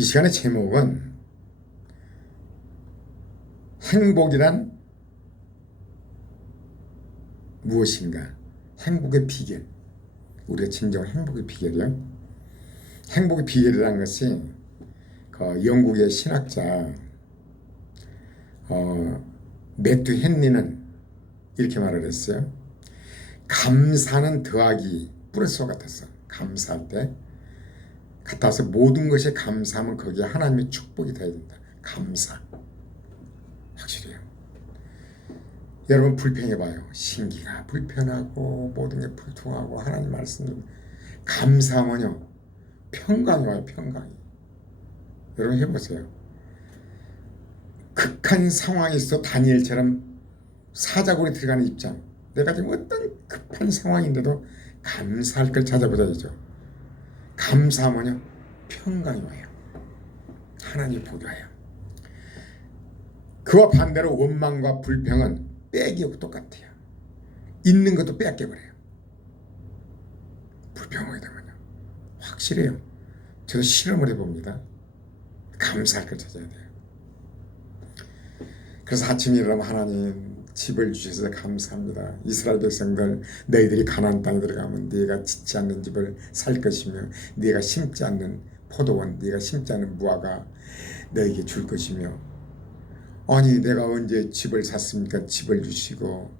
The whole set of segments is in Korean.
이 시간의 제목은 행복이란 무엇인가? 행복의 비결. 우리가 진정 행복의 비결이요. 행복의 비결이라는 것이 영국의 신학자 매튜 헨리는 이렇게 말을 했어요. 감사는 더하기 플러스와 같았어. 감사할 때 같아서 모든 것에 감사하면 거기에 하나님의 축복이 되어야 된다. 감사. 확실해요. 여러분 불평해봐요. 신기가 불편하고 모든 게 불통하고 하나님 말씀 감사하면요 평강이 와요. 평강이. 여러분 해보세요. 극한 상황에서 다니엘처럼 사자굴에 들어가는 입장. 내가 지금 어떤 급한 상황인데도 감사할 걸 찾아보자죠. 감사하면요 평강이 와요. 하나님 복이 와요. 그와 반대로 원망과 불평은 빼기하고 똑같아요. 있는 것도 빼앗겨버려요. 불평하게 되면요 확실해요. 저도 실험을 해봅니다. 감사할 걸 찾아야 돼요. 그래서 아침에 일어나면 하나님 집을 주셔서 감사합니다. 이스라엘 백성들 너희들이 가나안 땅에 들어가면 네가 짓지 않는 집을 살 것이며 네가 심지 않는 포도원 네가 심지 않는 무화과 너에게 줄 것이며 아니 내가 언제 집을 샀습니까? 집을 주시고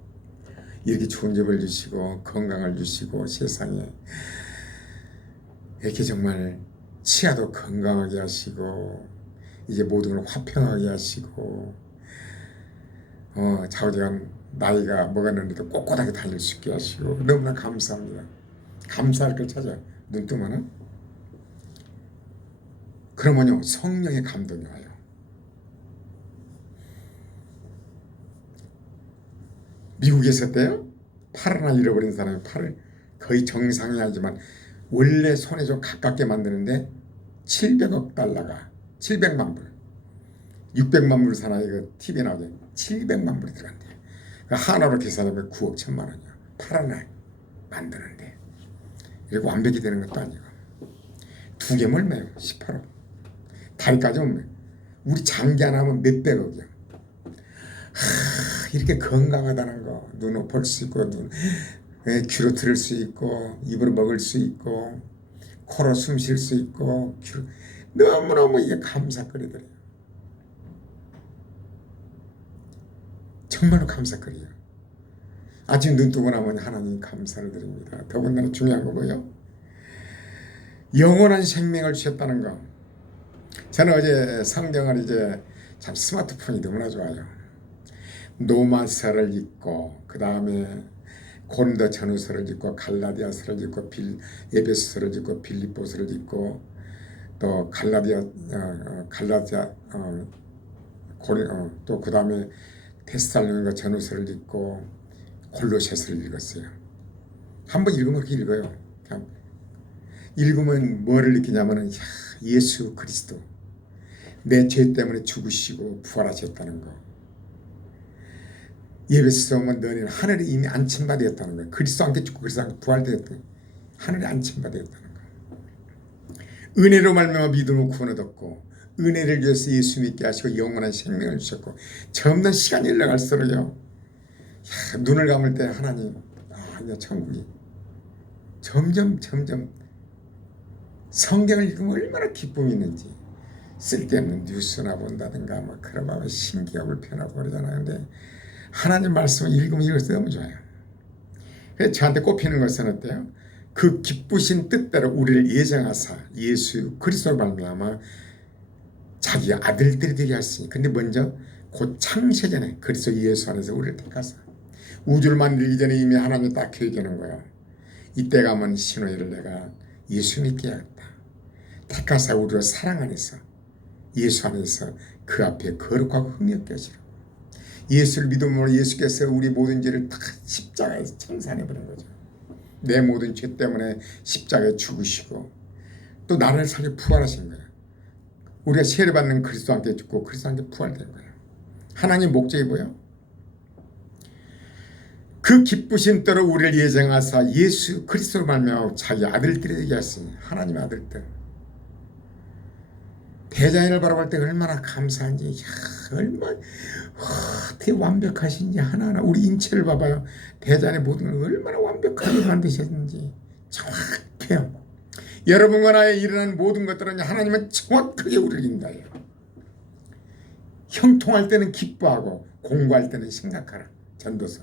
이렇게 좋은 집을 주시고 건강을 주시고 세상에 이렇게 정말 치아도 건강하게 하시고 이제 모든 걸 화평하게 하시고 좌우지간 나이가 먹었는데도 꼿꼿하게 다닐 수 있게 하시고 너무나 감사합니다. 감사할 걸 찾아 눈 뜨면은 그러면요 성령의 감동이 와요. 미국에 있었대요. 팔 하나 잃어버린 사람이 팔을 거의 정상이 하지만 원래 손에 좀 가깝게 만드는데 700억 달러가 700만 불 600만 불 사나 이거 TV에 나오죠. 700만 불이 들어간대요. 하나로 계산하면 9억 1천만 원이요. 팔 하나 만드는데 그리고 완벽히 되는 것도 아니고 두 개 멀매요. 18억 다리까지 오면 우리 장기 하나 하면 몇백억이요. 이렇게 건강하다는 거 눈으로 볼 수 있고 귀로 들을 수 있고 입으로 먹을 수 있고 코로 숨 쉴 수 있고 귀로 너무너무 이게 감사거리더래요. 정말로 감사거리요. 아침 눈 뜨고 나면 하나님 감사를 드립니다. 더군다나 중요한 거 뭐예요? 영원한 생명을 주셨다는 거. 저는 어제 성경을 이제 참 스마트폰이 너무나 좋아요. 로마서를 읽고 그 다음에 고린도 전후서를 읽고 갈라디아서를 읽고 에베소서를 읽고 빌립보서를 읽고 또 또 그 다음에 데살로니가 전후서를 읽고 골로새서를 읽었어요. 한번 읽으면 그렇게 읽어요. 그냥 읽으면 뭐를 느끼냐면은 예수 그리스도 내 죄 때문에 죽으시고 부활하셨다는 거. 예배에서 보면 너희는 하늘에 이미 안침바 되었다는 거예요. 그리스도 함께 죽고 그리스도 함께 부활되었다. 하늘에 안침바 되었다는 거예요. 은혜로 말미암아 믿음으로 구원을 얻고 은혜를 위해서 예수 믿게 하시고 영원한 생명을 주셨고 점점 시간이 흘러갈수록요 눈을 감을 때 하나님 이제 천국이 점점 성경을 읽으면 얼마나 기쁨이 있는지 쓸데없는 뉴스나 본다든가 뭐 그러면 신기하고 편하고 그러잖아요. 근데 하나님 말씀을 읽으면 읽을수록 너무 좋아요. 그래서 저한테 꼽히는 것은 어때요? 그 기쁘신 뜻대로 우리를 예정하사 예수 그리스도로 말미암아 자기 아들들이 되게 하시니 근데 먼저 곧 창세전에 그리스도 예수 안에서 우리를 택하사 우주를 만들기 전에 이미 하나님이 딱 계획하는 거예요. 이때 가면 신호이를 내가 예수 믿게 하겠다. 택하사 우리를 사랑 안에서 예수 안에서 그 앞에 거룩하고 흠없게 하시라. 예수를 믿음으로 예수께서 우리 모든 죄를 다 십자가에서 청산해버린 거죠. 내 모든 죄 때문에 십자가에 죽으시고 또 나를 살려 부활하신 거예요. 우리가 세례받는 그리스도 함께 죽고 그리스도 함께 부활된 거예요. 하나님 목적이 뭐예요? 그 기쁘신 때로 우리를 예정하사 예수 그리스도로 말미암아 자기 아들들이 되게 하시니 하나님의 아들들 대자연을 바라볼 때 얼마나 감사한지, 얼마나 어떻게 완벽하신지 하나하나 우리 인체를 봐봐요. 대자연의 모든 걸 얼마나 완벽하게 만드셨는지 정확해요. 여러분과 나에 일어난 모든 것들은 하나님은 정확하게 우리를 인도해요. 형통할 때는 기뻐하고 공부할 때는 생각하라. 전도서.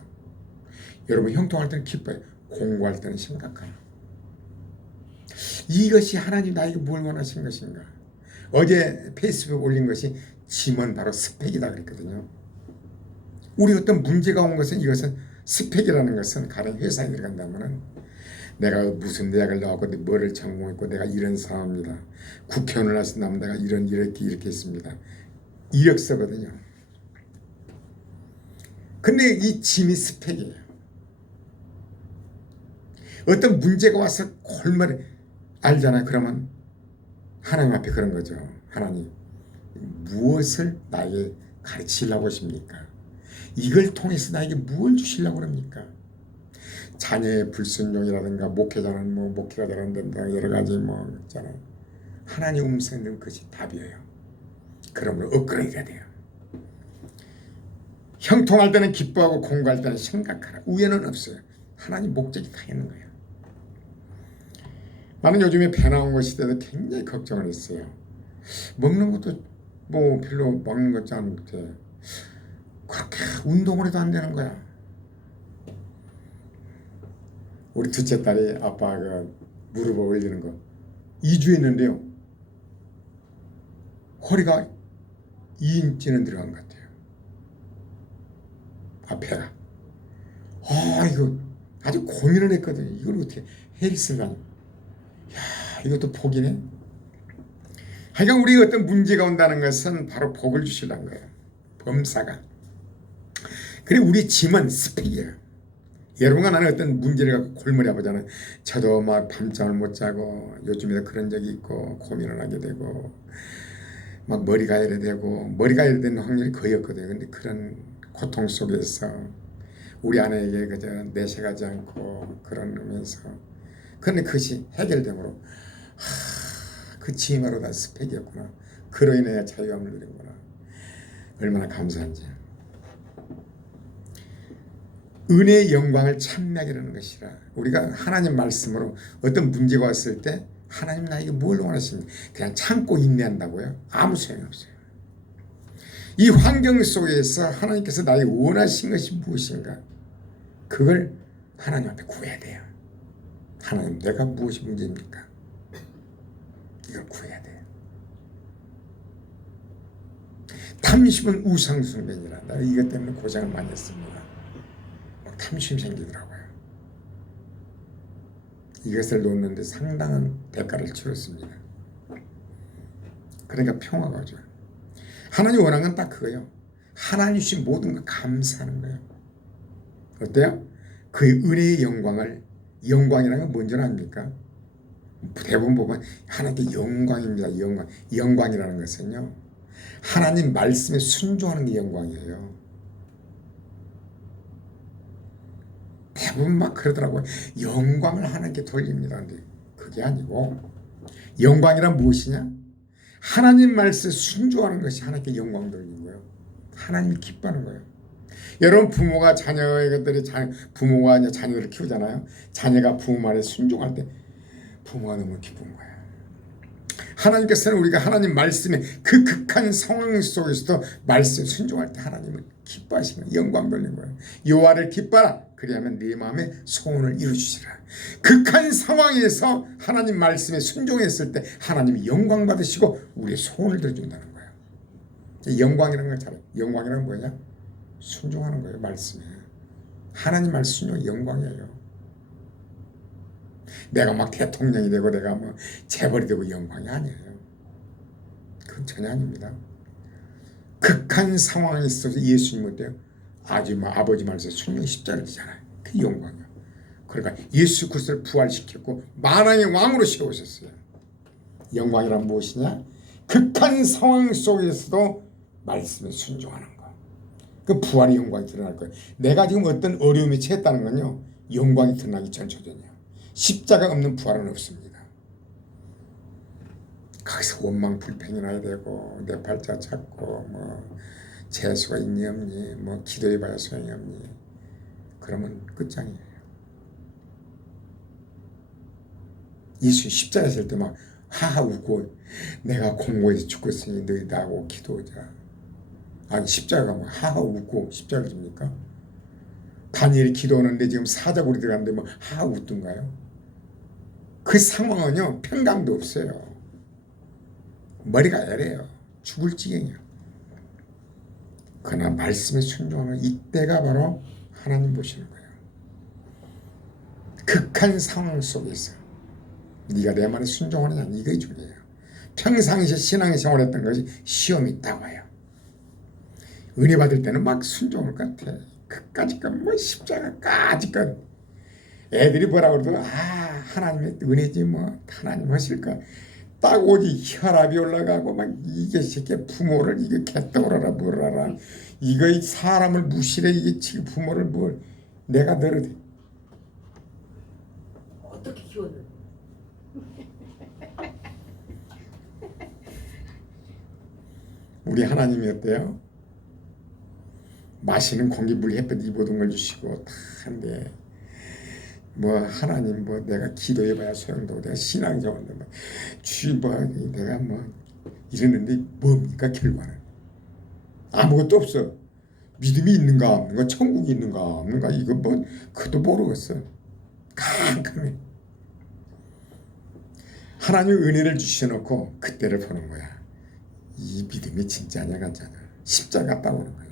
여러분 형통할 때는 기뻐해요. 공부할 때는 생각하라. 이것이 하나님 나에게 뭘 원하신 것인가. 어제 페이스북 올린 것이 짐은 바로 스펙이다 그랬거든요. 우리 어떤 문제가 온 것은 이것은 스펙이라는 것은 가령 회사에 들어간다면 내가 무슨 대학을 나왔고 뭐를 전공했고 내가 이런 사람입니다. 국회의원을 하신다면 내가 이렇게 했습니다. 이력서거든요. 근데 이 짐이 스펙이에요. 어떤 문제가 와서 골머리 알잖아요. 그러면 하나님 앞에 그런 거죠. 하나님 무엇을 나에게 가르치려고 하십니까? 이걸 통해서 나에게 무엇을 주시려고 합니까? 자녀의 불순종이라든가 목회자는 목회가 잘안된다 여러 가지 있잖아요. 하나님 음성을 듣는 것이 답이에요. 그러므로 업그레이드가 돼요. 형통할 때는 기뻐하고 공부할 때는 생각하라. 우연은 없어요. 하나님 목적이 다 있는 거예요. 나는 요즘에 배 나온 것이 돼도 굉장히 걱정을 했어요. 먹는 것도 별로 먹는 것도 않는데 그렇게 운동을 해도 안 되는 거야. 우리 둘째 딸이 아빠가 무릎을 올리는 거 2주 했는데요. 허리가 2인치는 들어간 것 같아요. 배가. 이거 아주 고민을 했거든요. 이걸 어떻게 헬스를 하냐. 이것도 복이네. 하여간 우리가 어떤 문제가 온다는 것은 바로 복을 주시려는 거예요. 범사가. 그리고 우리 짐은 스펙이에요. 여러분과 나는 어떤 문제를 갖고 골머리 아프잖아요. 저도 막 밤잠을 못 자고 요즘에도 그런 적이 있고 고민을 하게 되고 막 머리가 이래 되고 머리가 이래 되는 확률이 거의 없거든요. 근데 그런 고통 속에서 우리 아내에게 그저 내색하지 않고 그러면서 그런데 그것이 해결되므로 그 짐으로 다 스펙이었구나. 그로 인해 자유함을 누린구나. 얼마나 감사한지. 은혜의 영광을 찬미하게 하는 것이라. 우리가 하나님 말씀으로 어떤 문제가 왔을 때 하나님 나에게 뭘 원하시는지 그냥 참고 인내한다고요? 아무 소용이 없어요. 이 환경 속에서 하나님께서 나에게 원하신 것이 무엇인가? 그걸 하나님 앞에 구해야 돼요. 하나님 내가 무엇이 문제입니까? 이걸 구해야 돼요. 탐심은 우상숭배니라. 나 이것 때문에 고생을 많이 했습니다. 탐심 생기더라고요. 이것을 놓는데 상당한 대가를 치렀습니다. 그러니까 평화가 오죠. 하나님 원하는 건 딱 그거예요. 하나님 주신 모든 걸 감사하는 거예요. 어때요? 그의 은혜의 영광이라는 건 뭔지 아닙니까? 대부분 보면 하나님께 영광입니다. 영광이라는 것은요. 하나님 말씀에 순종하는 게 영광이에요. 대부분 막 그러더라고요. 영광을 하나님께 돌립니다. 근데 그게 아니고 영광이란 무엇이냐? 하나님 말씀에 순종하는 것이 하나님께 영광 돌리는 거예요. 하나님이 기뻐하는 거예요. 여러분 부모가 부모가 자녀를 키우잖아요. 자녀가 부모 말에 순종할 때 부모가 너무 기쁜 거예요. 하나님께서는 우리가 하나님 말씀에 그 극한 상황 속에서도 말씀에 순종할 때 하나님을 기뻐하시는 거예요. 영광 돌리는 거예요. 여호와를 기뻐하라. 그리하면 네 마음에 소원을 이루시리라. 극한 상황에서 하나님 말씀에 순종했을 때 하나님이 영광 받으시고 우리의 소원을 들어준다는 거예요. 영광이라는 걸 잘해요. 영광이란 뭐냐? 순종하는 거예요. 말씀에. 하나님 말씀 순종이 영광이에요. 내가 막 대통령이 되고 내가 뭐 재벌이 되고 영광이 아니에요. 그건 전혀 아닙니다. 극한 상황에 있어서 예수님 어때요? 아버지 말씀 순종 십자가를 지잖아요. 그게 영광이에요. 그러니까 예수 그리스도를 부활시켰고 만왕의 왕으로 세우셨어요. 영광이란 무엇이냐? 극한 상황 속에서도 말씀에 순종하는 거. 그 부활의 영광이 드러날 거예요. 내가 지금 어떤 어려움에 처했다는 건요. 영광이 드러나기 전초전이에요. 십자가 없는 부활은 없습니다. 거기서 원망 불평이나 해야 되고 내 팔자 찾고 뭐 재수가 있니 없니 뭐 기도해봐야 소용이 없니 그러면 끝장이에요. 예수 십자가에 있을 때 막 하하 웃고 내가 공고해서 죽겠으니 너희 나하고 기도하자. 아니 십자가가 뭐 하하 웃고 십자가를 줍니까? 다니엘이 기도하는데 지금 사자굴이 들어갔는데 뭐 하하 웃던가요? 그 상황은요 평강도 없어요. 머리가 애래요. 죽을 지경이에요. 그러나 말씀에 순종하는 이때가 바로 하나님 보시는 거예요. 극한 상황 속에서 네가 내 말에 순종하느냐 이게 중요해요. 평상시 신앙의 생활했던 것이 시험이 있다고 해요. 은혜 받을 때는 막 순종할 것 같아. 그까짓 뭐 십자가까짓 것 애들이 뭐라 그래도 하나님의 은혜지 뭐 하나님 하실까 딱 오지 혈압이 올라가고 막 이게 새끼 부모를 이게 개떡으로라 뭐라라 이거 사람을 무시래 이게 지금 부모를 뭘 내가 너를 어떻게 키워는? 우리 하나님이 어때요? 마시는 공기 물 햇볕 이 모든 걸 주시고 다 한데 뭐 하나님 뭐 내가 기도해봐야 소용도 내가 신앙생활도 주뭐 내가 뭐 이러는데 뭡니까 결과는 아무것도 없어. 믿음이 있는가 없는가 천국이 있는가 없는가 이거 뭐 그도 모르겠어. 캄캄해. 하나님 은혜를 주셔놓고 그때를 보는 거야. 이 믿음이 진짜냐 가짜냐 십자가 따오는 거야.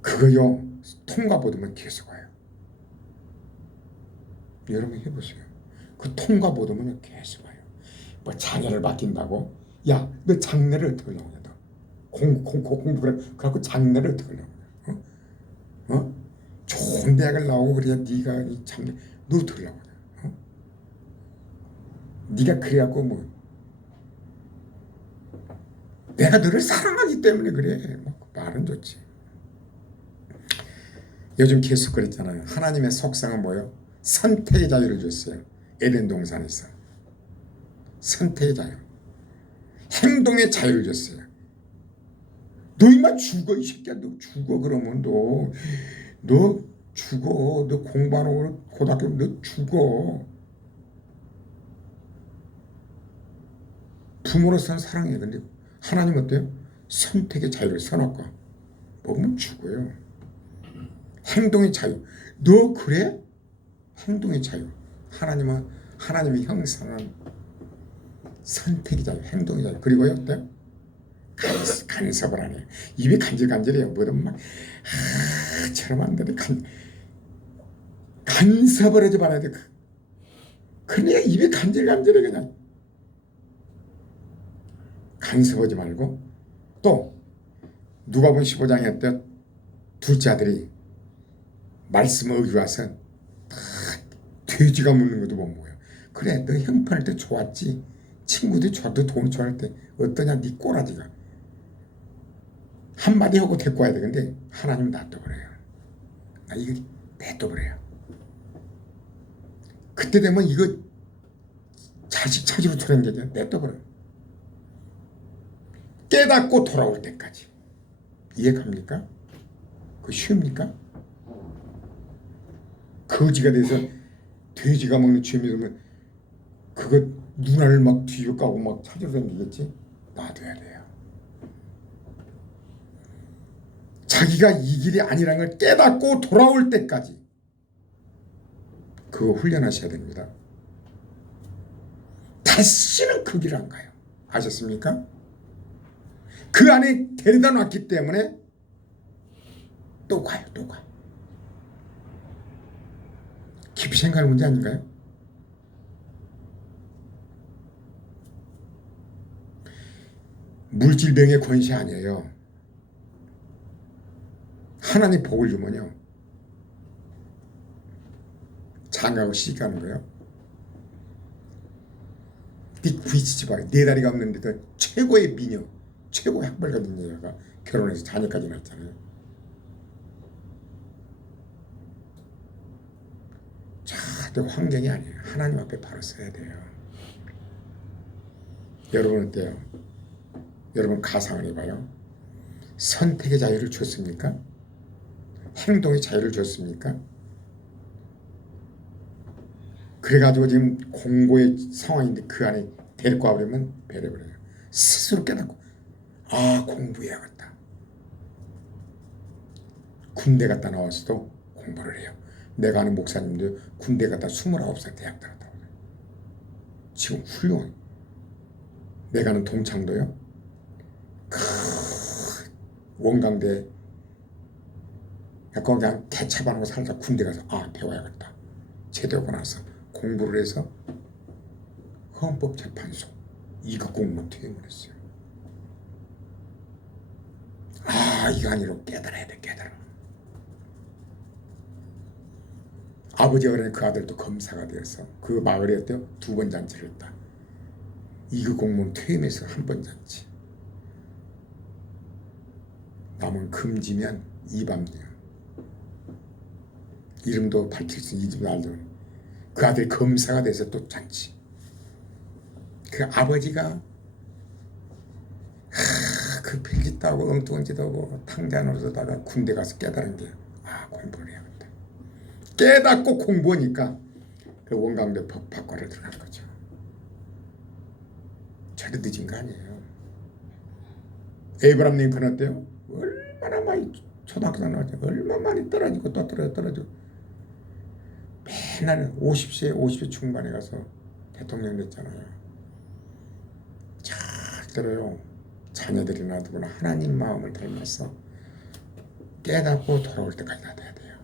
그거요 통과 보도면 계속 와요. 여러분 해보세요. 그 통과 보도면 계속 와요. 뭐 장애를 맡긴다고 야 너 장례를 어떻게 하려고 해? 공부 그래갖고 장례를 어떻게 하려고 해? 좋은 대학을 나오고 그래야 네가 이 장례 너 어떻게 하려고 해? 네가 그래갖고 뭐 내가 너를 사랑하기 때문에 그래. 뭐 말은 좋지. 요즘 계속 그랬잖아요. 하나님의 속성은 뭐예요? 선택의 자유를 줬어요. 에덴 동산에서 선택의 자유, 행동의 자유를 줬어요. 너 이만 죽어 이 새끼야. 너 죽어 그러면 너 죽어. 너 공부하는 고등학교 너 죽어. 부모로서는 사랑해. 근데 하나님 어때요? 선택의 자유를 써놓고 먹으면 죽어요. 행동의 자유. 너 그래? 행동의 자유. 하나님의 형상은 선택의 자유, 행동의 자유. 그리고요 어때요? 간섭을 안 해요. 입이 간질간질해요. 뭐든 막 저러면 안 돼. 간섭을 하지 말아야 돼. 그러니까 입이 간질간질해 그냥. 간섭하지 말고 또 누가복음 15장에 때 둘째 아들이 말씀 어기와서 다 돼지가 묻는 것도 못 먹어요. 그래 너 형편할 때 좋았지. 친구들이 좋아도 돈 좋아할 때 어떠냐 네 꼬라지가. 한마디 하고 데리고 와야 돼. 근데 하나님은 놔둬버려요. 이거 냅둬버려요. 그때 되면 이거 자식 찾으러 돌아다니게 냅둬버려요. 깨닫고 돌아올 때까지. 이해갑니까? 그거 쉬웁니까? 거지가 돼서 돼지가 먹는 죄 믿으면 그거 누나를 막 뒤로 까고 막 찾으러 다니겠지? 놔둬야 돼요. 자기가 이 길이 아니라는 걸 깨닫고 돌아올 때까지 그거 훈련하셔야 됩니다. 다시는 그 길 안 가요. 아셨습니까? 그 안에 데려다 놨기 때문에 또 가요. 또 가. 깊이 생각할 문제 아닌가요? 물질병의 권세 아니에요. 하나님 복을 주면요 장가고 시집가는 거예요. 네 구이치지 봐. 네 다리가 없는데도 최고의 미녀, 최고의 학벌 가진 여자가 결혼해서 자녀까지 낳았잖아요. 자 또 환경이 아니에요. 하나님 앞에 바로 서야 돼요. 여러분 어때요? 여러분 가상을 해봐요. 선택의 자유를 줬습니까? 행동의 자유를 줬습니까? 그래가지고 지금 공고의 상황인데 그 안에 데리고 와버리면 배려버려요. 스스로 깨닫고 아 공부해야겠다. 군대 갔다 나왔어도 공부를 해요. 내가 아는 목사님도 군대 갔다 29살 대학 들었다고 그래요. 지금 훌륭한. 내가 아는 동창도요. 원광대 약간 그냥 대차반하고 살다 군대 가서 아 배워야겠다. 제대하고 나서 공부를 해서 헌법재판소 2급 공무원 퇴임을 했어요. 아 이거 아니로 깨달아야 돼. 깨달아. 아버지가 그러니 그 아들도 검사가 되어서 그 마을에 어때요? 2번 잔치를 했다. 2급 공무원 퇴임해서 1번 잔치. 남은 금지면 2밤이야. 이름도 밝힐 수 있는 이름도 알죠. 그 아들이 검사가 돼서 또 잔치. 그 아버지가 그 필기 따고 엉뚱한 짓 하고 탕자 노릇하다가 군대 가서 깨달은 게 아 공부를 해야겠다. 깨닫고 공부하니까 그 원광대 법학과를 들어간 거죠. 저리 늦은 거 아니에요. 에이브람 링컨 어때요? 얼마나 많이 초등학교 나왔죠. 얼마나 많이 떨어지고 또 떨어지고 맨날 50세 중반에 가서 대통령 됐잖아요. 잘 들어요. 자녀들이 놔두거나 하나님 마음을 닮아서 깨닫고 돌아올 때까지 놔둬야 돼요.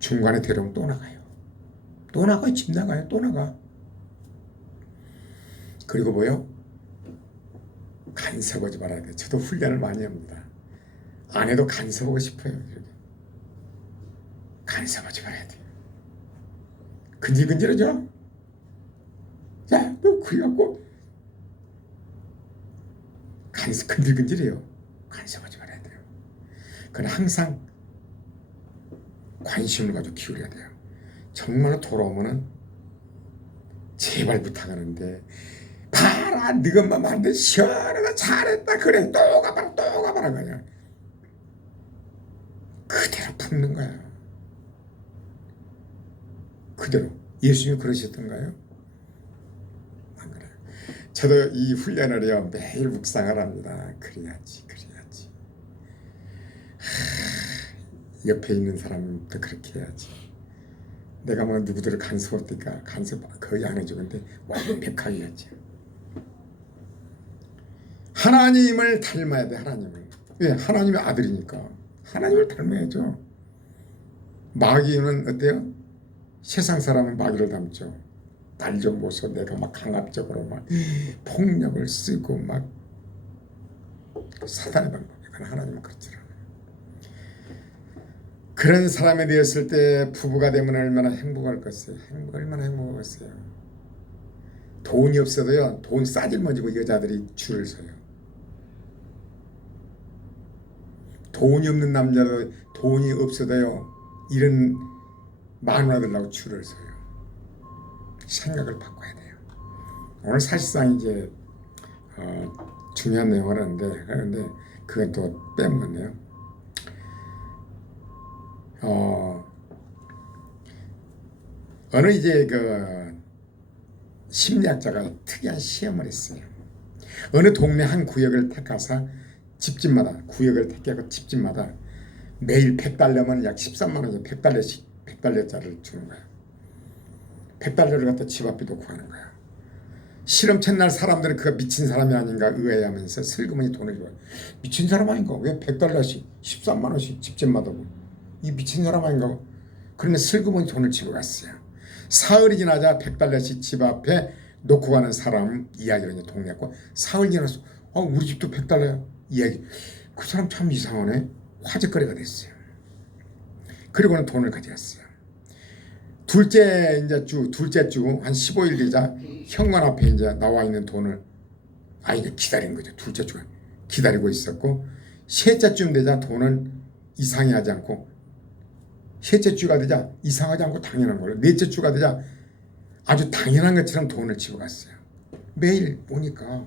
중간에 데려오면 또 나가요. 또 나가요. 집 나가요. 또 나가. 그리고 뭐요? 간섭하지 말아야 돼요. 저도 훈련을 많이 합니다. 안 해도 간섭하고 싶어요. 간섭하지 말아야 돼요. 근질근질하죠? 자, 너 그래갖고 근질근질해요. 간섭하지 말아야 돼요. 그건 항상 관심을 가지고 기울여야 돼요. 정말로 돌아오면은 제발 부탁하는데 봐라 네가 뭐 말인데 시원하다 잘했다 그래 또 가봐라 그냥 그대로 품는 거야. 그대로. 예수님이 그러셨던가요? 안 그래요. 저도 이 훈련을요 매일 묵상을 합니다. 그래야지. 옆에 있는 사람도 그렇게 해야지. 내가 뭐 누구들을 간섭할 때가 간섭 거의 안 해줘. 근데 완벽하게 해야지. 하나님을 닮아야 돼. 하나님을. 왜? 하나님의 아들이니까 하나님을 닮아야죠. 마귀는 어때요? 세상 사람은 마귀를 닮죠. 날 좀 보소. 내가 막 강압적으로 막 폭력을 쓰고 막 사단의 방법. 이건 하나님은 그렇지 않아요. 그런 사람이 되었을 때 부부가 되면 얼마나 행복할 것이에요. 얼마나 행복하겠어요. 돈이 없어도요. 돈 싸질머지고 여자들이 줄을 서요. 돈이 없는 남자도 돈이 없어도요. 이런 마누라들하고 줄을 서요. 생각을 바꿔야 돼요. 오늘 사실상 이제 중요한 내용을 하는데 그런데 그건 또 빼먹었네요. 어느 이제 그 심리학자가 특이한 시험을 했어요. 어느 동네 한 구역을 택해서 집집마다 구역을 택해서 집집마다 매일 100달러면 약 13만 원에 100달러씩 100달러짜리를 주는 거야. 100달러를 갖다 집 앞에도 구하는 거야. 실험 첫날 사람들은 그가 미친 사람이 아닌가 의아해하면서 슬그머니 돈을 줘요. 미친 사람 아닌가? 왜 100달러씩 13만 원씩 집집마다 이 미친 사람 아닌가? 그러면 슬그머니 돈을 집어 갔어요. 사흘이 지나자 100달러씩 집 앞에 놓고 가는 사람 이야기를 이제 동네고 사흘 지나서 우리 집도 100달러야 이야기. 그 사람 참 이상하네. 화제거리가 됐어요. 그리고는 돈을 가져갔어요. 둘째 주 한 15일 되자 현관 앞에 이제 나와 있는 돈을 이제 기다린 거죠. 둘째 주가 기다리고 있었고 셋째 쯤 되자 돈은 이상하지 않고 셋째 주가 되자 이상하지 않고 당연한 걸로, 넷째 주가 되자 아주 당연한 것처럼 돈을 집어갔어요. 매일 보니까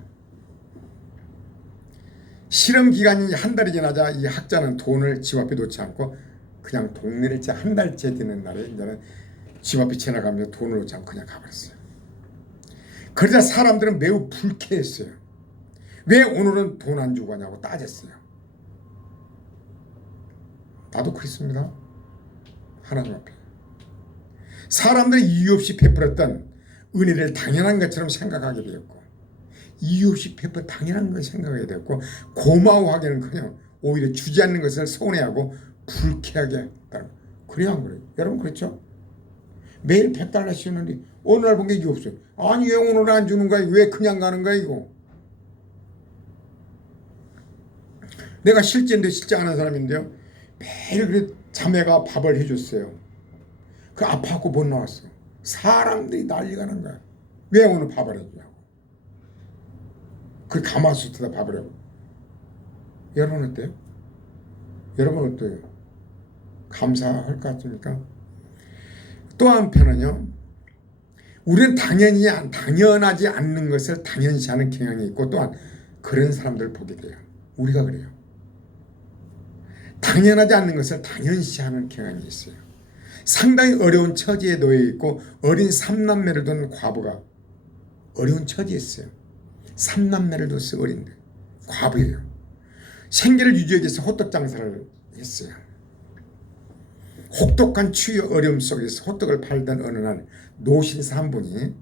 실험 기간이 한 달이 지나자 이 학자는 돈을 집 앞에 놓지 않고 그냥 동네를 한 달째 되는 날에 이제는 집 앞에 지나가며 돈을 놓지 않고 그냥 가버렸어요. 그러자 사람들은 매우 불쾌했어요. 왜 오늘은 돈 안 주고 가냐고 따졌어요. 나도 그랬습니다. 하나님 앞에 사람들이 이유 없이 베풀었던 은혜를 당연한 것처럼 생각하게 되었고, 이유 없이 베풀 당연한 걸 생각하게 되었고, 고마워하기는커녕 오히려 주지 않는 것을 서운해하고 불쾌하게 했다. 그래야 안 그래요? 여러분 그렇죠? 매일 100달러씩 주는데 어느 날 본 게 이게 없어요. 아니 왜 오늘 안 주는 거야? 왜 그냥 가는 거야 이거? 내가 실제인데 실제 아는 사람인데요. 매일 그 자매가 밥을 해줬어요. 그 아파갖고 못 나왔어. 사람들이 난리가 난 거야. 왜 오늘 밥을 해주냐고. 그 가마솥에다 밥을 하고. 여러분 어때요? 여러분 어때요? 감사할 것 같습니까? 또 한편은요, 우리는 당연하지 않는 것을 당연시하는 경향이 있고, 또한 그런 사람들을 보게 돼요. 우리가 그래요. 당연하지 않는 것을 당연시하는 경향이 있어요. 상당히 어려운 처지에 놓여 있고 어린 3남매를 둔 과부가 어려운 처지에 있어요. 3남매를 뒀어요. 어린데 과부예요. 생계를 유지하기 위해서 호떡 장사를 했어요. 혹독한 추위의 어려움 속에서 호떡을 팔던 어느 날 노신사 한 분이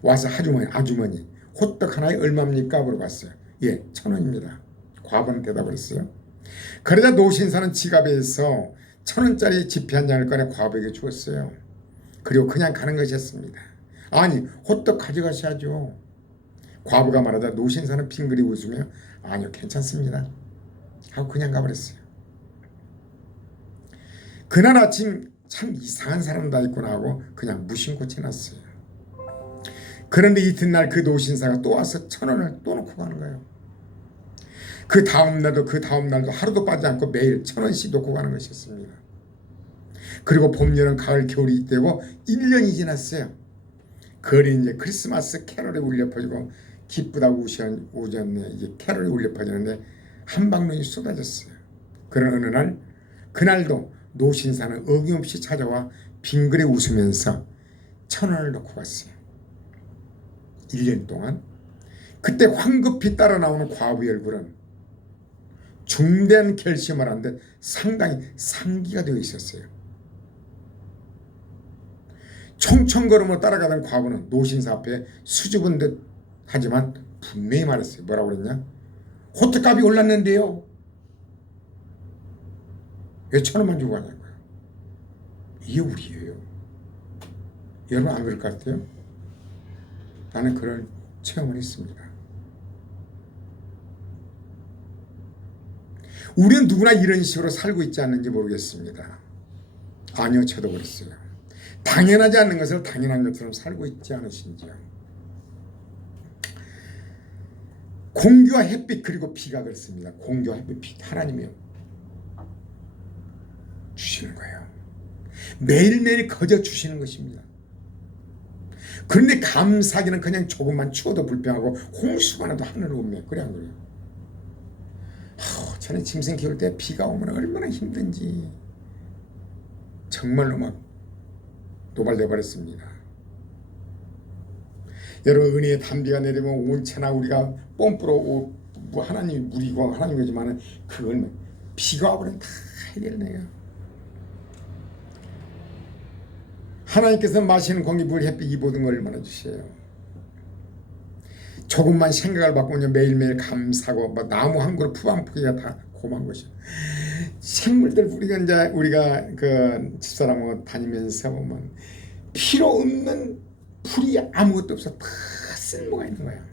와서 아주머니 호떡 하나에 얼마입니까? 물어봤어요. 예, 1,000원입니다. 과부는 대답을 했어요. 그러자 노신사는 지갑에서 1,000원짜리 지폐 한 장을 꺼내 과부에게 주었어요. 그리고 그냥 가는 것이었습니다. 아니 호떡 가져가셔야죠. 과부가 말하자 노신사는 빙그리 웃으며 아니요 괜찮습니다 하고 그냥 가버렸어요. 그날 아침 참 이상한 사람 다 있구나 하고 그냥 무심코 지났어요. 그런데 이튿날 그 노신사가 또 와서 1,000원을 또 놓고 가는 거예요. 그 다음날도 하루도 빠지지 않고 매일 1,000원씩 놓고 가는 것이었습니다. 그리고 봄, 여름, 가을, 겨울이 되고 1년이 지났어요. 거리 이제 크리스마스 캐럴이 울려 퍼지고 기쁘다고 우셨네. 이제 캐럴이 울려 퍼지는데 한방눈이 쏟아졌어요. 그런 어느 날 그날도 노신사는 어김없이 찾아와 빙그레 웃으면서 1,000원을 놓고 갔어요. 1년 동안. 그때 황급히 따라 나오는 과부의 얼굴은 중대한 결심을 한 듯 상당히 상기가 되어 있었어요. 총총걸음으로 따라가던 과부는 노신사 앞에 수줍은 듯 하지만 분명히 말했어요. 뭐라고 그랬냐? 호떡값이 올랐는데요. 왜 1,000원만 주고 가냐고요. 이게 우리예요. 여러분 안 그럴 것 같아요? 나는 그런 체험을 했습니다. 우리는 누구나 이런 식으로 살고 있지 않는지 모르겠습니다. 아니요, 저도 그랬어요. 당연하지 않는 것을 당연한 것처럼 살고 있지 않으신지요. 공기와 햇빛 그리고 비가 그렇습니다. 공기와 햇빛, 비 하나님이요 주시는 거예요. 매일매일 거저 주시는 것입니다. 그런데 감사하기는 그냥 조금만 추워도 불평하고 홍수가 나도 하늘을 오며 그래 안 그래요? 저는 짐승 키울 때 비가 오면 얼마나 힘든지 정말로 막 도발돼 버렸습니다. 여러분 은혜의 단비가 내리면 온천하 우리가 뽐뿌러 하나님이 물이고 하나님 거지만은 그걸 비가 와버리면 다 해결돼요. 하나님께서 마시는 공기, 물, 햇빛 이 모든 걸 얼마나 주셔요. 조금만 생각을 바꾸면 매일매일 감사하고 나무 한 그루 푸 한 포기가 다 고마운 것이요. 생물들 우리가 그 집사람하고 다니면서 보면 필요 없는 풀이 아무것도 없어. 다 쓸모가 있는 거야.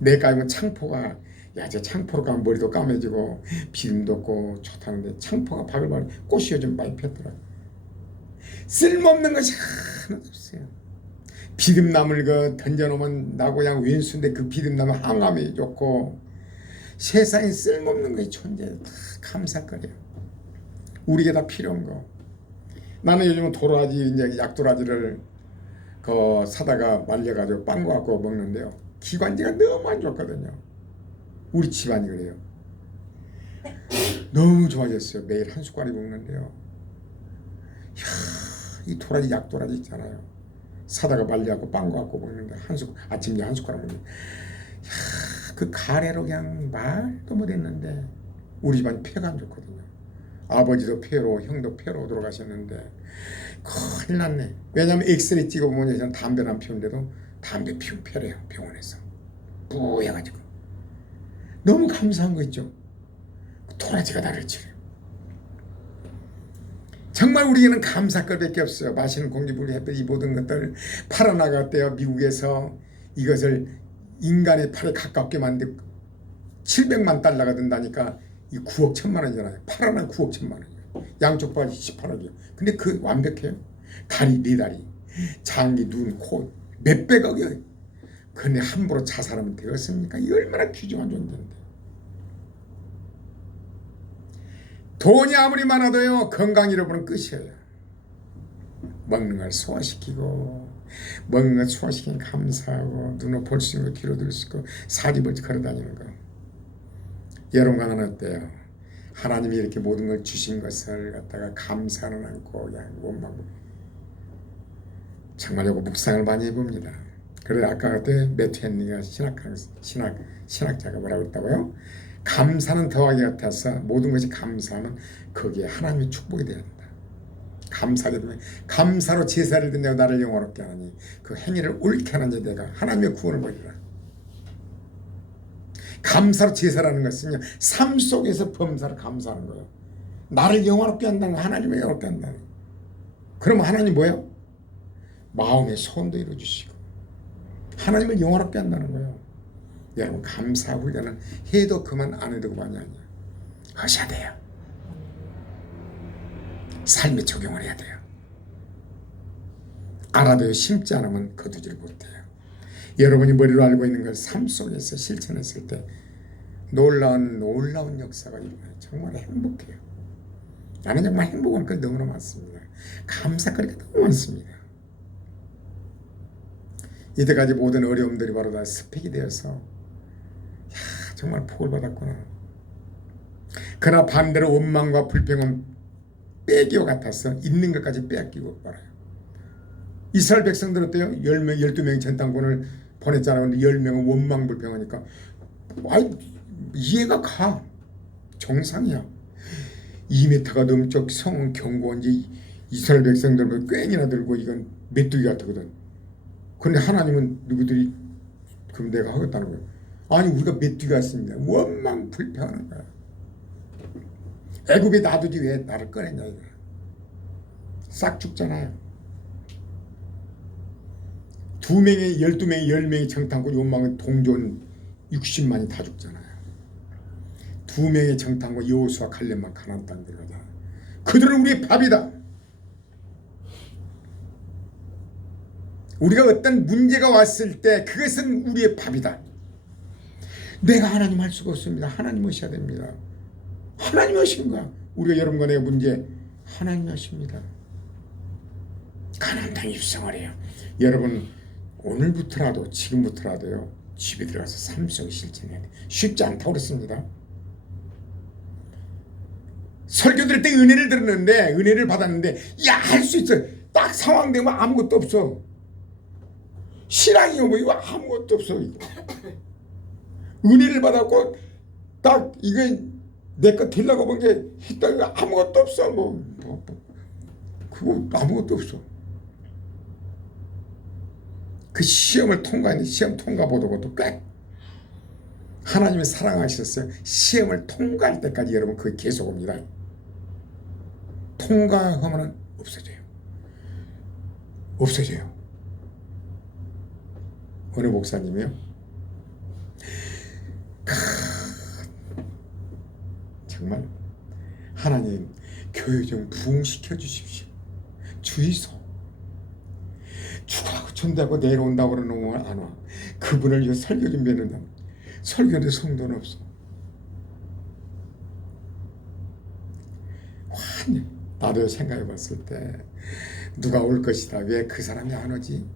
내가 알고 창포가 저 창포로 가면 머리도 까매지고 비름도 없고 좋다는데 창포가 바글바글 꽃이 요즘 많이 폈더라. 쓸모없는 것이 하나도 없어요. 비듬나물 던져놓으면 나고 그냥 왼수인데 그 비듬나물 항암이 좋고 세상에 쓸모없는 것이 존재해요. 다 감사거려요. 우리에게 다 필요한 거. 나는 요즘은 도라지 이제 약도라지를 사다가 말려가지고 빵과 갖고 먹는데요. 기관지가 너무 안 좋거든요. 우리 집안이 그래요. 너무 좋아졌어요. 매일 한 숟가락 먹는데요. 이야, 이 도라지 약도라지 있잖아요. 사다가 말려갖고 빵과 갖고 먹는데 아침에 한 숟가락 먹는데 그 가래로 그냥 말도 못했는데 우리 집안 폐가 안 좋거든요. 아버지도 폐로 형도 폐로 돌아가셨는데 큰일 났네. 왜냐하면 엑스레이 찍어보면 저는 담배를 안 피우는데도 담배 피운 폐래요. 병원에서 뿌여가지고 너무 감사한 거 있죠. 도라지가 나를 치료해요. 정말 우리에게는 감사할 것밖에 없어요. 마시는 공기물 햇볕 이 모든 것들 팔아나갔대요. 미국에서 이것을 인간의 팔에 가깝게 만들 700만 달러가 든다니까 이 9억 1천만 원이잖아요. 팔아나 9억 1천만 원이에요. 양쪽 바지 18억이요. 근데 그 완벽해요. 다리 4다리, 장기, 눈, 코 몇백억이에요. 근데 함부로 자살하면 되겠습니까? 이 얼마나 귀중한 존재인데. 돈이 아무리 많아도요 건강 잃어버리면 끝이에요. 먹는 걸 소화시키고 먹는 걸 소화시키면 감사하고 눈으로 볼 수 있는 거 귀로 들을 수 있고 사집을 걸어다니는 거. 여러분과는 어때요? 하나님이 이렇게 모든 걸 주신 것을 갖다가 감사는 않고 그냥 원망. 정말 이거 묵상을 많이 해봅니다. 그래서 아까 그때 매튜 헨리가 신학자가 뭐라고 했다고요? 감사는 더하기 같아서 모든 것이 감사하면 거기에 하나님의 축복이 되야 된다. 감사하게 되면 감사로 제사를 드려 나를 영화롭게 하나니 그 행위를 옳게 하는 내가 하나님의 구원을 보리라. 감사로 제사라는 것은요 삶 속에서 범사를 감사하는 거예요. 나를 영화롭게 한다는 거 하나님을 영화롭게 한다는 거예요. 그러면 하나님 뭐예요? 마음의 소원도 이루어주시고 하나님을 영화롭게 한다는 거예요. 여러분 감사 훈련은 해도 그만 안 해도 그만이 아니야. 하셔야 돼요. 삶에 적용을 해야 돼요. 알아도 심지 않으면 거두지를 못해요. 여러분이 머리로 알고 있는 걸 삶 속에서 실천했을 때 놀라운 역사가 일어나요. 정말 행복해요. 나는 정말 행복한 걸 너무나 많습니다. 감사거리가 너무 많습니다. 이때까지 모든 어려움들이 바로 다 스펙이 되어서 정말 복을 받았구나. 그러나 반대로 원망과 불평은 빼기와 같아서 있는 것까지 빼앗기고 말아요. 이스라엘 백성들 어때요? 10명, 12명의 전당권을 보냈잖아요. 근데 10명은 원망 불평하니까 이해가 가. 정상이야. 2m가 넘적 성은 견고한 이스라엘 백성들 꽹이나 들고 이건 메뚜기 같거든. 근데 하나님은 누구들이 그럼 내가 하겠다는 거예요. 아니 우리가 메뚜기 같습니다. 원망 불평하는 거야. 애굽에 놔두지 왜 나를 꺼냈냐 이거야. 싹 죽잖아요. 2명의 12명의 10명의 정탐꾼 원망은 동전 60만이 다 죽잖아요. 2명의 정탐꾼 여호수아 갈렙만 가나안 땅 들어가잖아. 그들은 우리의 밥이다. 우리가 어떤 문제가 왔을 때 그것은 우리의 밥이다. 내가 하나님 할 수가 없습니다. 하나님 하셔야 됩니다. 하나님 하신가? 우리가 여러분과 내가 문제 하나님 하십니다. 가나안 땅에 입성을 해요. 여러분 오늘부터라도 지금부터라도요 집에 들어가서 삶 속에 실천해야 돼. 쉽지 않다고 그랬습니다. 설교 들을 때 은혜를 들었는데 은혜를 받았는데 할 수 있어. 딱 상황 되면 아무것도 없어. 신앙이 뭐 이거 아무것도 없어. 이거. 은혜를 받았고 딱 이거 내 거 되려고 본 게 했다 이거 아무것도 없어. 그거 아무것도 없어. 그 시험을 통과했는데 시험 통과 보도고도 꽤 하나님이 사랑하셨어요. 시험을 통과할 때까지 여러분 그게 계속 옵니다. 통과하면 없어져요. 없어져요. 어느 목사님이요? 정말 하나님 교회 좀 부흥시켜 주십시오. 주의소 죽어가고 전대하고 내려온다고 그러는 건 안 와. 그분을 위해 설교 준비했는데 설교도 성도는 없어. 나도 생각해 봤을 때 누가 올 것이다. 왜 그 사람이 안 오지?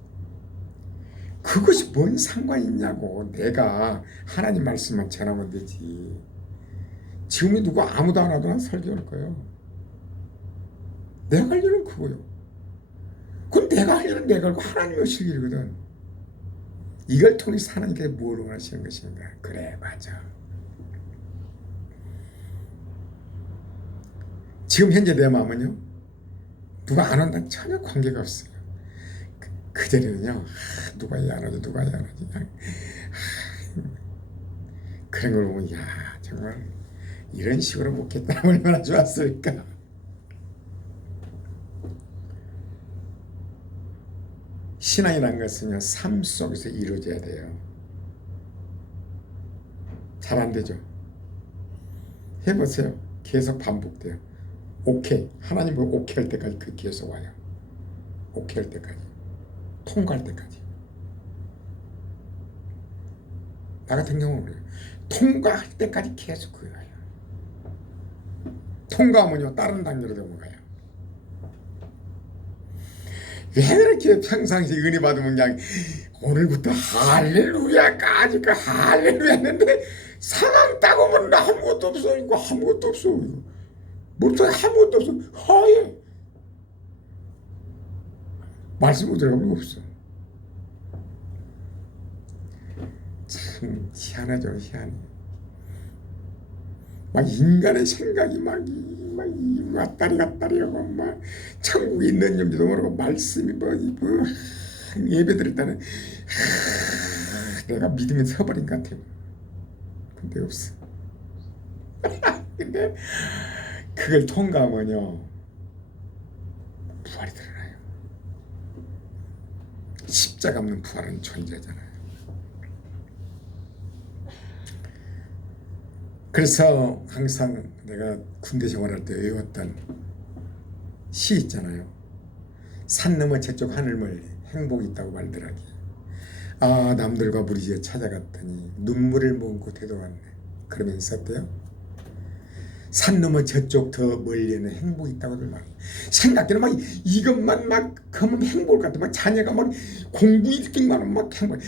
그것이 뭔 상관이 있냐고. 내가 하나님 말씀만 전하면 되지. 지금이 누구 아무도 안 와도 난 설교할 거예요. 내가 할 일은 그거요. 그건 내가 할 일은 내가 하고 하나님이 하실 일이거든. 이걸 통해서 하나님께서 뭘 원하시는 것인가. 그래, 맞아. 지금 현재 내 마음은요, 누가 안 온다는 전혀 관계가 없어요. 그 전에는요, 누가 안 오지, 누가 안 오지. 그냥, 그런 걸 보면, 야, 정말 이런 식으로 먹겠다. 얼마나 좋았을까. 신앙이란 것은요, 삶 속에서 이루어져야 돼요. 잘 안 되죠. 해보세요. 계속 반복돼요. 오케이. 하나님이 오케이 할 때까지 그 계속 와요. 오케이 할 때까지. 통과할 때까지. 나 같은 경우는 그래요. 통과할 때까지 계속 그거 와요. 통과하면요, 다른 단계로 넘어가요. 왜 그렇게 평상시 은혜 받으면 그냥 오늘부터 할렐루야까지 그 할렐루야 했는데 상황 따고 보면 아무것도 없어. 이거 아무것도 없어. 이거 뭐부터 아무것도 없어. 하얘. 말씀 못 들어가면 없어. 참 희한하죠. 희한해. 막 인간의 생각이 막 왔다리 갔다리 하고 막 천국에 있는 점지도 모르고 말씀이 예배 드릴 때는 내가 믿음에 서버린 것 같아요. 근데 없어. 근데 그걸 통과하면요, 부활이 드러나요. 십자가 없는 부활은 존재하잖아요. 그래서 항상 내가 군대 생활할 때 외웠던 시 있잖아요. 산 너머 저쪽 하늘 멀리 행복이 있다고 말더라기. 아, 남들과 무리지어 찾아갔더니 눈물을 머금고 되돌았네. 그러면서 어때요? 산 너머 저쪽 더 멀리에는 행복이 있다고들 말해요. 생각해도 막 이것만 막 그러면 행복할 것 같아. 막 자녀가 막 공부 1등만 하면 막 행복.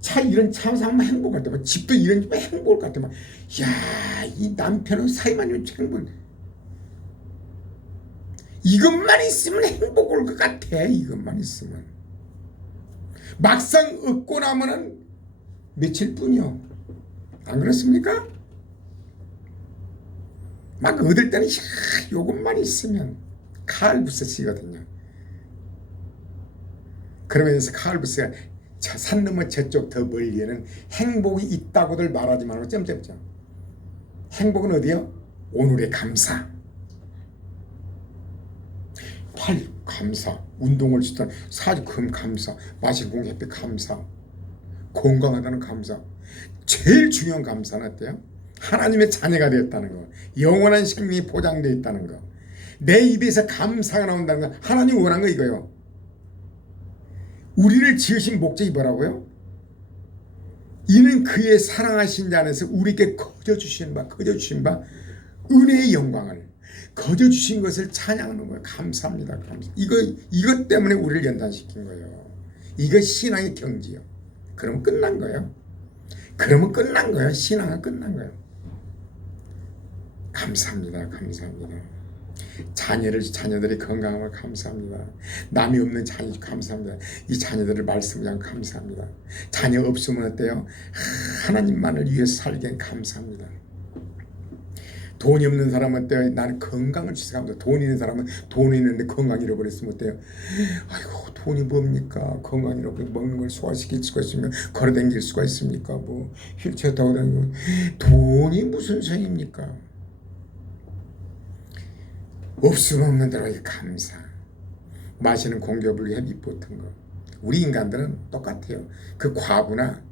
차 이런 차 사면 행복할 때, 막 집도 이런 집에 행복할 것 같아. 막 야, 이 남편은 사이만 좀 행복. 이것만 있으면 행복할 것 같아. 이것만 있으면. 막상 얻고 나면은 며칠뿐이요. 안 그렇습니까? 막 얻을 때는 요것만 있으면 카알부스치거든요. 그러면서 카알부스가 산 넘어 저쪽 더 멀리에는 행복이 있다고들 말하지 말고 점점점. 행복은 어디요? 오늘의 감사. 팔 감사. 운동을 시던 사주금 감사. 마신 공기 햇빛 감사. 건강하다는 감사. 제일 중요한 감사는 어때요? 하나님의 자녀가 되었다는 거. 영원한 생명이 보장되어 있다는 거. 내 입에서 감사가 나온다는 거. 하나님이 원한 거 이거요. 우리를 지으신 목적이 뭐라고요? 이는 그의 사랑하신 자 안에서 우리에게 거저주신 바 은혜의 영광을 거저주신 것을 찬양하는 거예요. 감사합니다. 감사. 이것 때문에 우리를 연단시킨 거예요. 이거 신앙의 경지요. 그러면 끝난 거예요. 그러면 끝난 거예요. 신앙은 끝난 거예요. 감사합니다. 감사합니다. 자녀들이 건강하면 감사합니다. 남이 없는 자녀 감사합니다. 이 자녀들을 말씀하면 감사합니다. 자녀 없으면 어때요? 하나님만을 위해서 살기엔 감사합니다. 돈이 없는 사람은 어때요? 나는 건강을 주세요. 돈 있는 사람은 돈이 있는데 건강 잃어버렸으면 어때요? 아이고, 돈이 뭡니까? 건강 잃어버리고 먹는 걸 소화시킬 수가 있으면 걸어다닐 수가 있습니까? 뭐 휠체어 타고 다니고 돈이 무슨 소용입니까? 없으면 없는 대로 감사. 마시는 공기업을 위해 밑 보튼 거. 우리 인간들은 똑같아요. 그 과부나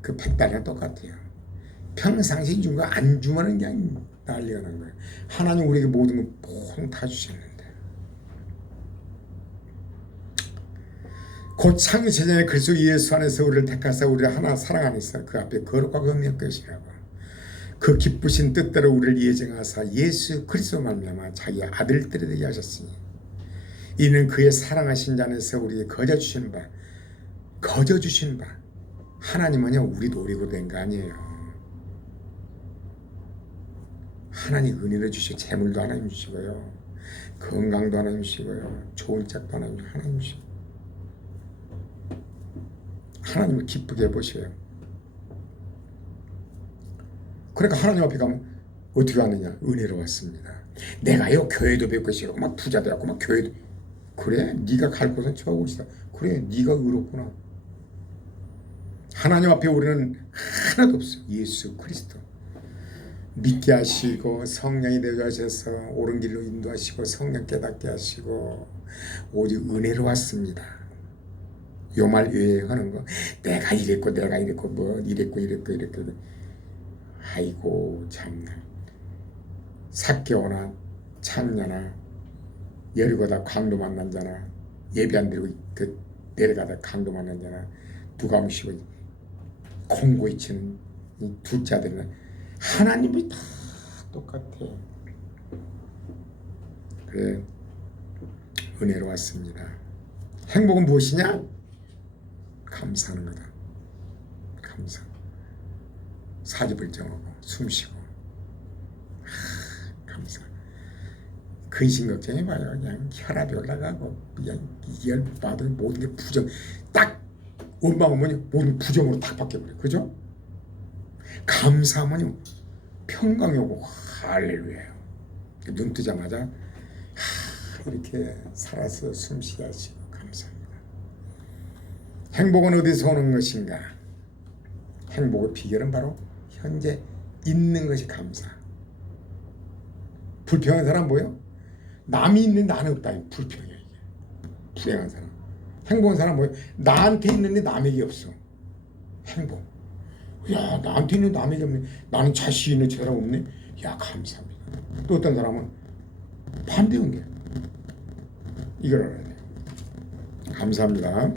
그 백달이랑 똑같아요. 평상시 준 거 안 주면 그냥 난리가 난 거예요. 하나님 우리에게 모든 걸 퐁 다 주셨는데. 곧 창세전에 그리스도 예수 안에서 우리를 택하사 우리를 하나 사랑 안에서 그 앞에 거룩하고 의미할 것이라고. 그 기쁘신 뜻대로 우리를 예정하사 예수 그리스도 말미암아 자기 아들들이 되게 하셨으니 이는 그의 사랑하신 자 안에서 우리에게 거저 주시는 바 하나님은요 우리 노력으로 된 거 아니에요. 하나님 은혜를 주시고 재물도 하나님 주시고요, 건강도 하나님 주시고요, 좋은 짝도 하나님 주시고, 하나님을 기쁘게 해보셔요. 그러니까 하나님 앞에 가면 어떻게 하느냐? 은혜로 왔습니다. 내가요 교회도 뵙고 싶고 막 부자 되었고 막 교회도, 그래 네가 갈 곳은 저 곳이다. 그래 네가 의롭구나. 하나님 앞에 우리는 하나도 없어요. 예수 그리스도 믿게 하시고 성령이 되게 하셔서 옳은 길로 인도하시고 성령 깨닫게 하시고 오직 은혜로 왔습니다. 요 말 외에 하는 거 내가 이랬고 뭐 이랬고 아이고 참나. 삭개오나 창녀나 여리고다 강도 만난 자나 예배 안 드리고 내려가다 강도 만난 자나 누가 무시고 공고히 치는 이 두 자들은 하나님이 다 똑같아. 그래 은혜로 왔습니다. 행복은 무엇이냐? 감사하는 거다. 감사. 사집을 정하고 숨쉬고 감사. 근심 걱정해봐요. 그냥 혈압이 올라가고 그냥 열받은 모든 게 부정. 딱 원망하면 모든 부정으로 딱 바뀌어버려. 그죠? 감사하면 평강이 오고 할렐루야요. 눈 뜨자마자 이렇게 살아서 숨쉬하시고 감사합니다. 행복은 어디서 오는 것인가? 행복의 비결은 바로 현재 있는 것이 감사. 불평한 사람 뭐예요? 남이 있는데 나는 없다. 불평이야 이게. 불행한 사람. 행복한 사람 뭐예요? 나한테 있는데 남에게 없어. 행복. 야 나한테 있는데 남에게 없네. 나는 자식이 있는 저 사람 없네. 야 감사합니다. 또 어떤 사람은 반대인 게 이걸 알아야 돼요. 감사합니다.